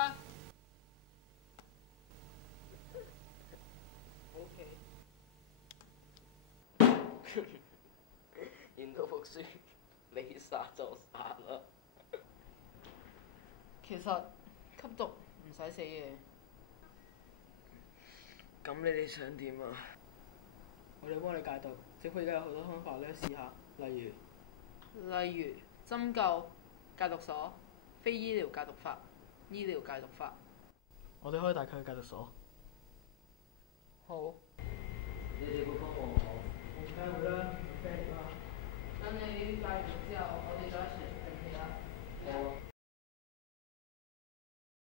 啦。研到服輸，你殺就殺啦。其實吸毒唔使死嘅。咁你哋想點啊？我哋幫你戒毒，政府而家有好多方法，你試下。例如針灸、戒毒所、非醫療戒毒法、醫療戒毒法。我哋可以帶佢去戒毒所。好。你哋個方案好。我梗係會啦，有 friend 㗎嘛。等你戒毒之後，我哋再一齊